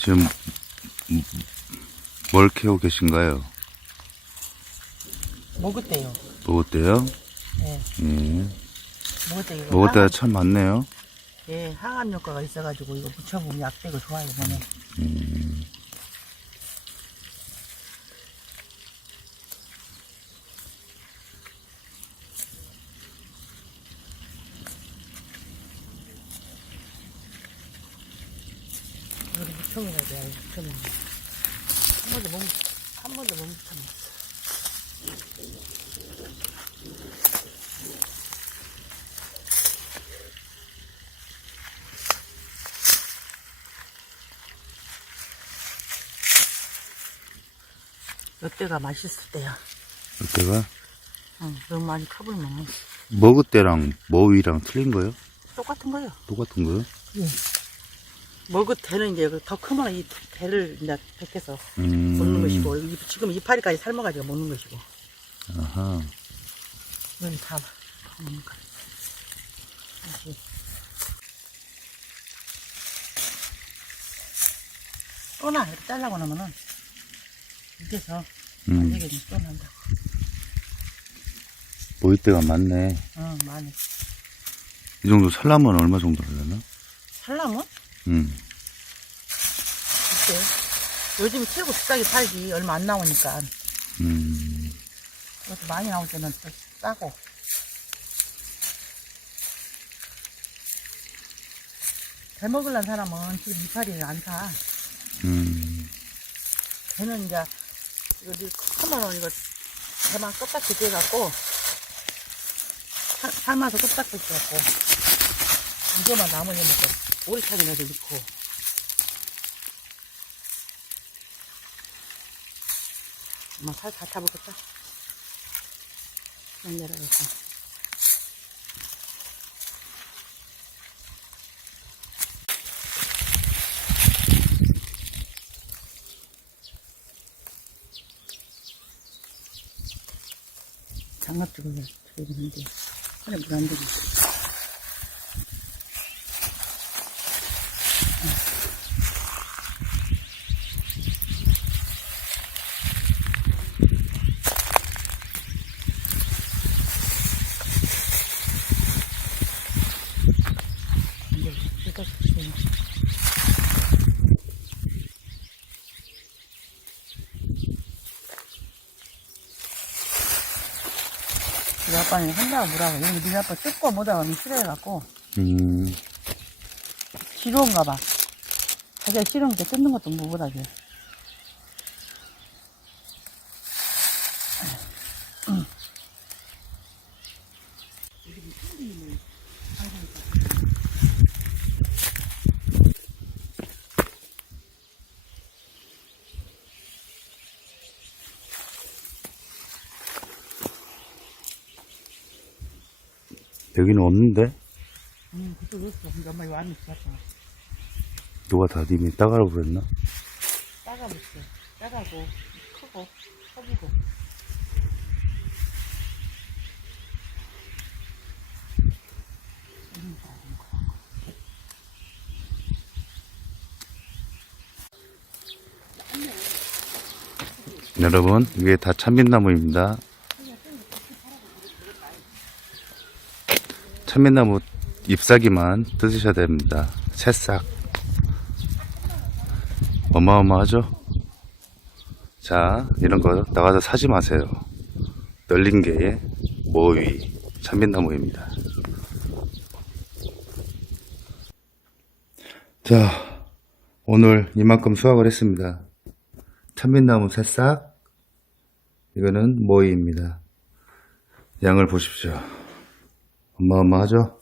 지금 음, 뭘 캐고 계신가요? 먹었대요. 먹었대요? 예, 예. 먹었대요. 이거 때가 항암, 참 많네요. 예, 항암 효과가 있어가지고 이거 묻혀보면 약되고 좋아요, 몸에. 이 거 묻혀먹어야 돼, 묻혀먹어. 한 번도 못, 묻- 한 번도 못 묻혀먹었어. 이때가 맛있을 때야. 이때가 응, 너무 많이 커버리면 먹을 때랑 머위랑 틀린 거예요? 똑같은 거예요. 똑같은 거예요? 예. 먹을 때는 이제 더 크면 이 배를 이제 벗겨서 음. 먹는 것이고, 이- 지금 이파리까지 삶아가지고 먹는 것이고, 아하. 이건 다 먹는 거. 또나 이렇게 잘라고 나면은 이게서 음. 안 되게 또 난다. 먹을 때가 많네. 응, 많이. 이 정도 살라면 얼마 정도 하려나? 살라면 음. 글쎄. 요즘 최고 비싸게 팔지 얼마 안 나오니까. 음. 그래서 많이 나올 때는 또 싸고. 배 먹으려는 사람은 지금 이파리를 안 사. 음. 배는 이제, 이거 크면은 이거 배만 껍딱지 떼갖고, 사- 삶아서 껍딱지 떼갖고, 이거만 나머지 먹고, 오리탕이라도 넣고. 엄마 살다 타먹었다. 연결하겠다. 장갑 주고 들어오는데 손에 물안 들어. 주세요. 우리 아빠는 한다고 뭐라고 여기 우리 아빠 뜯고 뭐다가 싫어해갖고 음. 싫어한가 봐 자기가 싫은 게 뜯는 것도 못하게 여기는 없는데? 음 그쪽 없어 근데 엄마 이거 안에 있었어 누가 다 님이 따가라고 그랬나? 작아봤어 작아고 크고 커지고 여러분, 이게 다 참mit나무입니다. 참mit나무 잎사귀만 뜯으셔야 됩니다. 새싹. 어마어마하죠? 자, 이런 거 나가서 사지 마세요. 널린 게 모위, 참mit나무입니다. 자, 오늘 이만큼 수확을 했습니다. 참mit나무 새싹, 이거는 모이입니다. 양을 보십시오. 어마어마하죠?